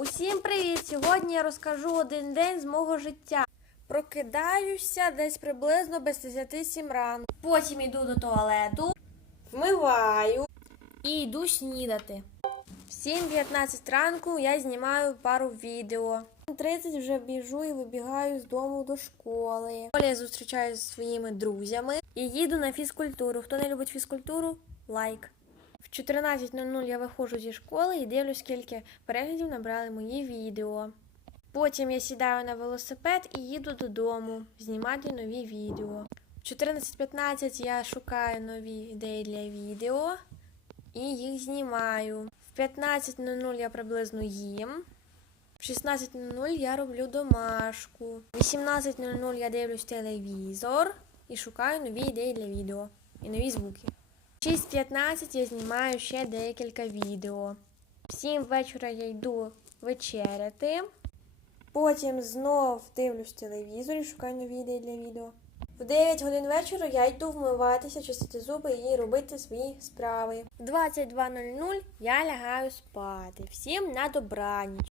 Усім привіт! Сьогодні я розкажу один день з мого життя. Прокидаюся десь приблизно без 10 ранку. Потім йду до туалету, вмиваю і йду снідати. В 7.15 ранку я знімаю пару відео. 30 вже біжу і вибігаю з дому до школи. Школі я зустрічаюся зі своїми друзями і їду на фізкультуру. Хто не любить фізкультуру, лайк. В 14.00 я виходжу зі школи і дивлюсь, скільки переглядів набрали мої відео. Потім я сідаю на велосипед і їду додому знімати нові відео. В 14.15 я шукаю нові ідеї для відео і їх знімаю. В 15.00 я приблизно їм. В 16.00 я роблю домашку. В 18.00 я дивлюсь телевізор і шукаю нові ідеї для відео і нові звуки. В 6.15 я знімаю ще декілька відео. В 7 вечора я йду вечеряти. Потім знов дивлюсь телевізор і шукаю нові ідеї для відео. В 9 годин вечора я йду вмиватися, чистити зуби і робити свої справи. В 22.00 я лягаю спати. Всім на добраніч.